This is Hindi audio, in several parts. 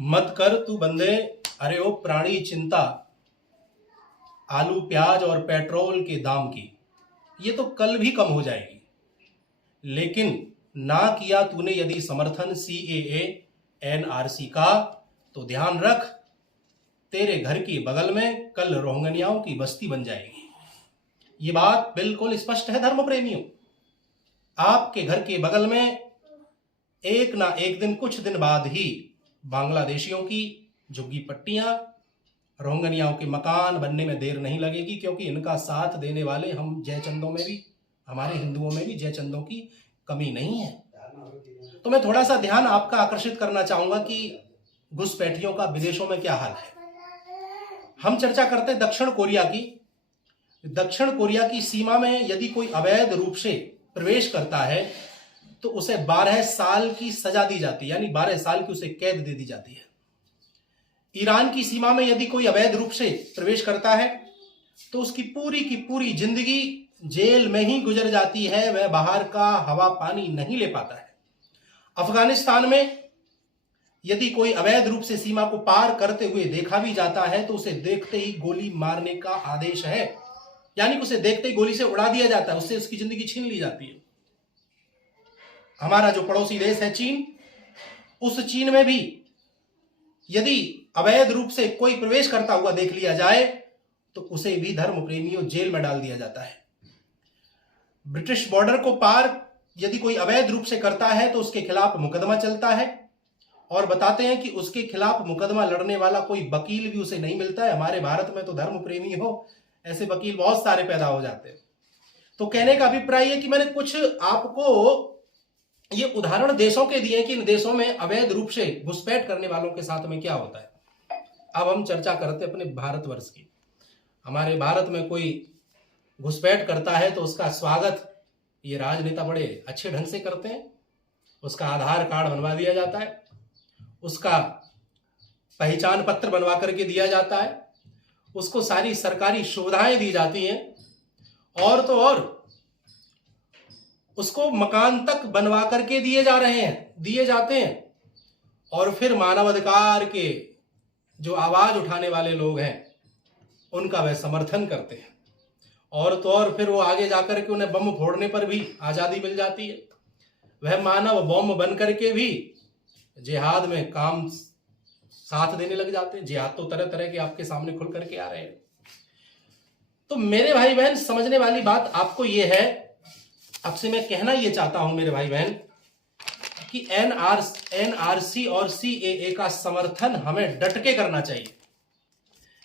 मत कर तू बंदे, अरे ओ प्राणी चिंता, आलू प्याज और पेट्रोल के दाम की, ये तो कल भी कम हो जाएगी। लेकिन ना किया तूने यदि समर्थन सीएए एनआरसी का, तो ध्यान रख, तेरे घर के बगल में कल रोहिंग्याओं की बस्ती बन जाएगी। ये बात बिल्कुल स्पष्ट है धर्म प्रेमियों। आपके घर के बगल में एक ना एक दिन, कुछ दिन बाद ही बांग्लादेशियों की झुग्गी पट्टियां, रोहिंग्याओं के मकान बनने में देर नहीं लगेगी, क्योंकि इनका साथ देने वाले हम जयचंदों में भी, हमारे हिंदुओं में भी जयचंदों की कमी नहीं है। तो मैं थोड़ा सा ध्यान आपका आकर्षित करना चाहूंगा कि घुसपैठियों का विदेशों में क्या हाल है। हम चर्चा करते हैं दक्षिण कोरिया की। दक्षिण कोरिया की सीमा में यदि कोई अवैध रूप से प्रवेश करता है तो उसे 12 साल की सजा दी जाती है, यानी 12 साल की उसे कैद दे दी जाती है। ईरान की सीमा में यदि कोई अवैध रूप से प्रवेश करता है तो उसकी पूरी की पूरी जिंदगी जेल में ही गुजर जाती है, वह बाहर का हवा पानी नहीं ले पाता है। अफगानिस्तान में यदि कोई अवैध रूप से सीमा को पार करते हुए देखा भी जाता है तो उसे देखते ही गोली मारने का आदेश है, यानी कि उसे देखते ही गोली से उड़ा दिया जाता है, उससे उसकी जिंदगी छीन ली जाती है। हमारा जो पड़ोसी देश है चीन, उस चीन में भी यदि अवैध रूप से कोई प्रवेश करता हुआ देख लिया जाए तो उसे भी धर्म प्रेमियों जेल में डाल दिया जाता है। ब्रिटिश बॉर्डर को पार यदि कोई अवैध रूप से करता है तो उसके खिलाफ मुकदमा चलता है, और बताते हैं कि उसके खिलाफ मुकदमा लड़ने वाला कोई वकील भी उसे नहीं मिलता है। हमारे भारत में तो धर्म प्रेमी हो, ऐसे वकील बहुत सारे पैदा हो जाते हैं। तो कहने का अभिप्राय है कि मैंने कुछ आपको ये उदाहरण देशों के दिए कि इन देशों में अवैध रूप से घुसपैठ करने वालों के साथ में क्या होता है। अब हम चर्चा करते हैं अपने भारतवर्ष की। हमारे भारत में कोई घुसपैठ करता है तो उसका स्वागत ये राजनेता बड़े अच्छे ढंग से करते हैं। उसका आधार कार्ड बनवा दिया जाता है, उसका पहचान पत्र बनवा करके दिया जाता है, उसको सारी सरकारी सुविधाएं दी जाती हैं, और तो और उसको मकान तक बनवा करके दिए जाते हैं। और फिर मानवाधिकार के जो आवाज उठाने वाले लोग हैं उनका वह समर्थन करते हैं, और तो और फिर वो आगे जाकर के उन्हें बम फोड़ने पर भी आजादी मिल जाती है। वह मानव बम बन करके भी जिहाद में काम साथ देने लग जाते हैं। जिहाद तो तरह तरह के आपके सामने खुल करके आ रहे हैं। तो मेरे भाई बहन, समझने वाली बात आपको यह है, आपसे मैं कहना यह चाहता हूं मेरे भाई बहन, कि एनआरसी और सीएए का समर्थन हमें डट के करना चाहिए।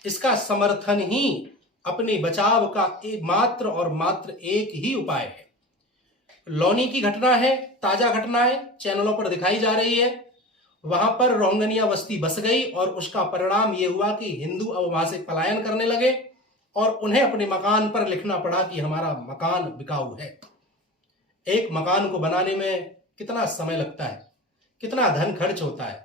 इसका समर्थन ही अपने बचाव का मात्र और मात्र एक ही उपाय है। लौनी की घटना है, ताजा घटना है, चैनलों पर दिखाई जा रही है। वहां पर रोहिंग्या बस्ती बस गई और उसका परिणाम यह हुआ कि हिंदू अब वहां से पलायन करने लगे और उन्हें अपने मकान पर लिखना पड़ा कि हमारा मकान बिकाऊ है। एक मकान को बनाने में कितना समय लगता है, कितना धन खर्च होता है,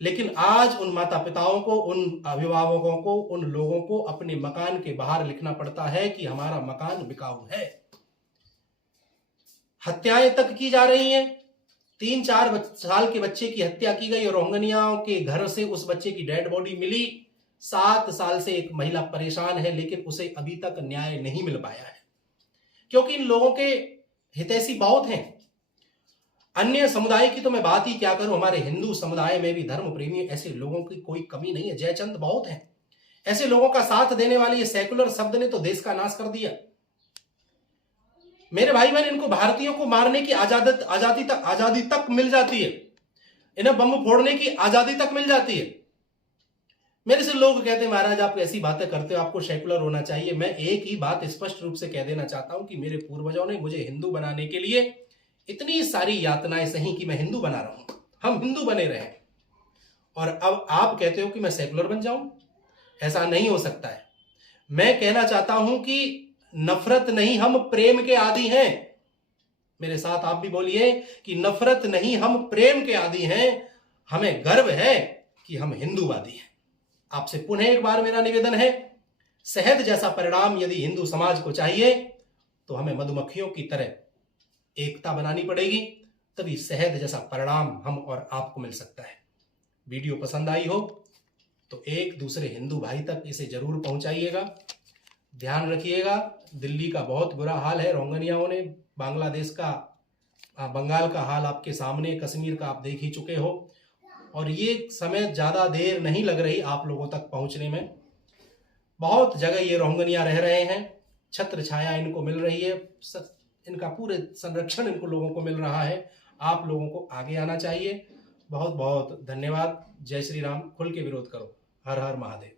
लेकिन आज उन माता पिताओं को, उन अभिभावकों को, उन लोगों को अपने मकान के बाहर लिखना पड़ता है कि हमारा मकान बिकाऊ है। हत्याएं तक की जा रही हैं। 3-4 साल के बच्चे की हत्या की गई और रोहिंग्याओं के घर से उस बच्चे की डेड बॉडी मिली। 7 साल से एक महिला परेशान है, लेकिन उसे अभी तक न्याय नहीं मिल पाया है, क्योंकि इन लोगों के हितैषी बहुत हैं। अन्य समुदाय की तो मैं बात ही क्या करूं, हमारे हिंदू समुदाय में भी धर्म प्रेमी ऐसे लोगों की कोई कमी नहीं है, जयचंद बहुत हैं। ऐसे लोगों का साथ देने वाले ये सेकुलर शब्द ने तो देश का नाश कर दिया। मेरे भाई बहन, इनको भारतीयों को मारने की आजादी तक मिल जाती है, इन्हें बम फोड़ने की आजादी तक मिल जाती है। मेरे से लोग कहते हैं महाराज आप ऐसी बातें करते हो, आपको सेकुलर होना चाहिए। मैं एक ही बात स्पष्ट रूप से कह देना चाहता हूं कि मेरे पूर्वजों ने मुझे हिंदू बनाने के लिए इतनी सारी यातनाएं सही कि मैं हिंदू बना रहा हूं, हम हिंदू बने रहे, और अब आप कहते हो कि मैं सेकुलर बन जाऊं। ऐसा नहीं हो सकता है। मैं कहना चाहता हूं कि नफरत नहीं, हम प्रेम के आदी हैं। मेरे साथ आप भी बोलिए कि नफरत नहीं, हम प्रेम के आदी हैं। हमें गर्व है कि हम हिंदूवादी हैं। आपसे पुनः एक बार मेरा निवेदन है, शहद जैसा परिणाम यदि हिंदू समाज को चाहिए तो हमें मधुमक्खियों की तरह एकता बनानी पड़ेगी, तभी शहद जैसा परिणाम हम और आपको मिल सकता है। वीडियो पसंद आई हो तो एक दूसरे हिंदू भाई तक इसे जरूर पहुंचाइएगा। ध्यान रखिएगा, दिल्ली का बहुत बुरा हाल है रोहिंग्याओं ने, बांग्लादेश का, बंगाल का हाल आपके सामने, कश्मीर का आप देख ही चुके हो। और ये समय ज़्यादा देर नहीं लग रही आप लोगों तक पहुंचने में। बहुत जगह ये रोहिंग्या रह रहे हैं, छत्र छाया इनको मिल रही है, इनका पूरे संरक्षण इनको लोगों को मिल रहा है। आप लोगों को आगे आना चाहिए। बहुत बहुत धन्यवाद। जय श्री राम। खुल के विरोध करो। हर हर महादेव।